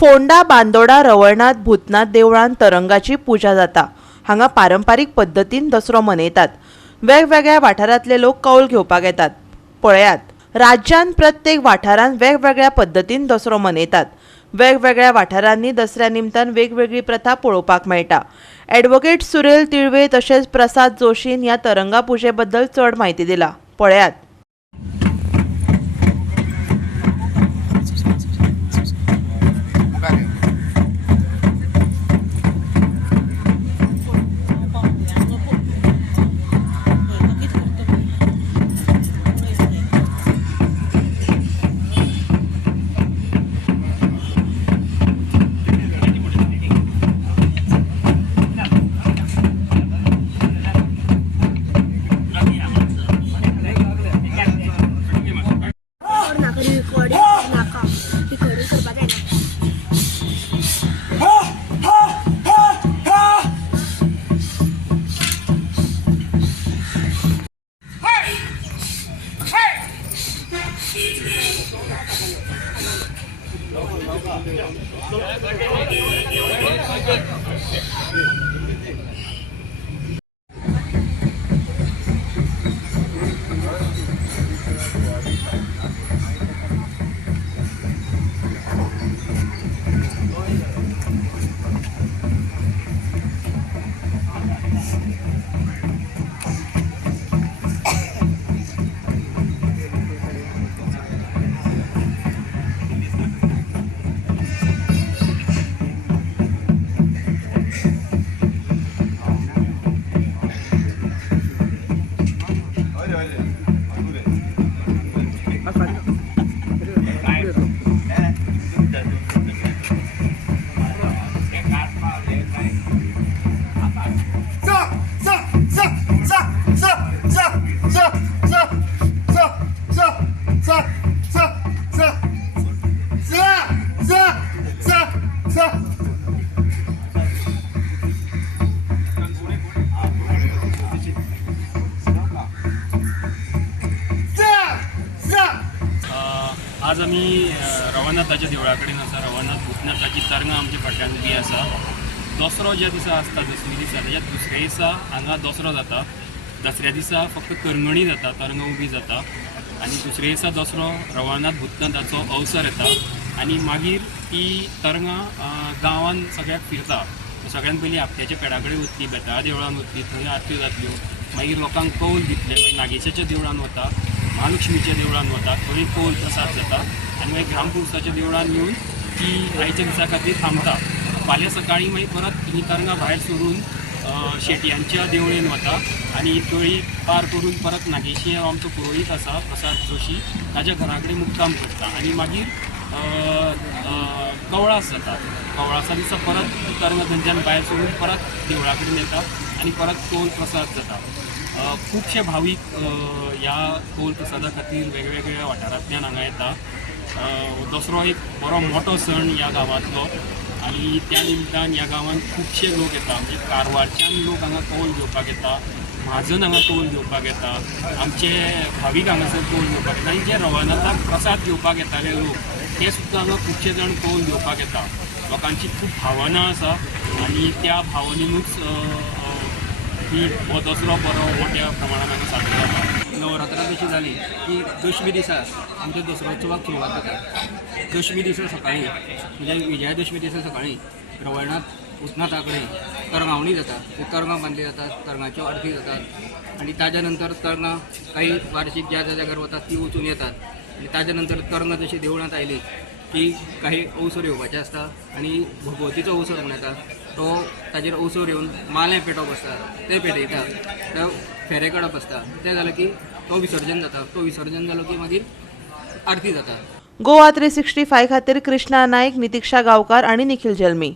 फोंडा बांदोडा रवळनाथ भूतनाथ देवळान तरंगाची पूजा जाता। हांगा पारंपारीक पद्धतीन दसरो मनयतात। वेगवेगळ्या वाठारांतले लोक कौल घेवपाक येतात। पळयात, राज्यान प्रत्येक वाठारान वेगवेगळ्या पद्धतीन दसरो मनयतात। वेगवेगळ्या वाठारांनी दसऱ्या निमतान वेगवेगळी प्रथा पळोवपाक मेळटा। ॲडव्होकेट सुरेल तिळवे तशेंच प्रसाद जोशीन ह्या तरंगा पुजे बद्दल चड म्हायती दिला। पळयात। आज आमी रवळनाथाच्या देवळा कडेन आसा। रवळनाथ भूतनाथाची तरंगा आमच्या फाटल्यान उबी आसा। दसरो ज्या दिसा आसता दसमी दिसा ताच्या दुसऱ्या दिसा हांगा दसरो जाता। दसऱ्या दिसा फक्त करंगणी जाता, तरंगा उबी जाता आनी दुसऱ्या दिसा दसरो रवळनाथ भूतनाथाचो अवसर येता आनी मागीर ती तरंगा गांवान सगळ्याक फिरता। सगळ्यान पयलीं आपट्याच्या पेडा कडेन वतली, बेताळा देवळान वतली, थंय आरत्यो जातल्यो। मागीर लोकांक कौल दितले, मागीर नागेशाच्या देवळान वता, महालक्ष्मीच्या देवळान वता, थंय कौल प्रसाद जाता आनी मागीर ग्रामपुरुषाच्या देवळान येवन ती आयच्या दिसा खातीर थांबता। फाल्यां सकाळीं मागीर परत ही तरंगा भायर सरून शेटयांच्या देवळेन वता आनी थंय पार करून परत नागेशी आमचो पुरोहीत आसा प्रसाद जोशी ताच्या घरा कडेन मुक्काम करता आनी मागीर कवळास जाता। कवळासा दिसा परत तरंगा थंयच्यान भायर सरून परत देवळा कडेन येता आनी परत कौल प्रसाद जाता। खुबशे भावीक ह्या कौल प्रसादा खातीर वेगवेगळ्या वाठारांतल्यान हांगा येता। दसरो एक बरो मोठो सण ह्या गांवांतलो आनी त्या निमतान ह्या गांवांत खुबशे लोक येता। म्हणजे कारवारच्यान लोक हांगा कौल घेवपाक येता, म्हाजन हांगा कौल घेवपाक येता, आमचे भावीक हांगासर कौल घेवपाक येता आनी जे रवळनाथाक प्रसाद घेवपाक येताले लोक ते सुद्दां हांगा खुबशे जाण कौल घेवपाक येता। लोकांची खूब भावना आसा आनी त्या भावनेनूच ही हो दसरो बरो मोठ्या प्रमाणात हांगा साजरो जाता। नवरात्रां कशी जाली की दशमी दिसा आमच्या दसरोत्सवाक सुरवात जाता। दशमी दिसा सकाळीं म्हणजे विजयादशमी दिसा सकाळीं रवळनाथ भूतनाथा कडेन तरंगावणी जाता। ती तरंगा बांदली जातात, तरंगाच्यो आरती जातात आनी ताज्या नंतर तरंगा काही वार्षिक ज्या ज्या जाग्यार वतात ती वचून येतात आनी ताज्या नंतर तरंगा जशी देवळांत आयली की काही अवसर येवपाचे आसता आनी भगवतीचो अवसर म्हणून येता तो ताजेर अवसर येवन माले पेटोवप आसता, ते पेटयतात, ते फेरे काडप आसता, ते जालें की तो विसर्जन जाता। तो विसर्जन जालो की मागीर आरती जाता। गोवा 365 खातीर कृष्णा नायक, नितीक्षा गांवकार आनी निखिल जल्मी।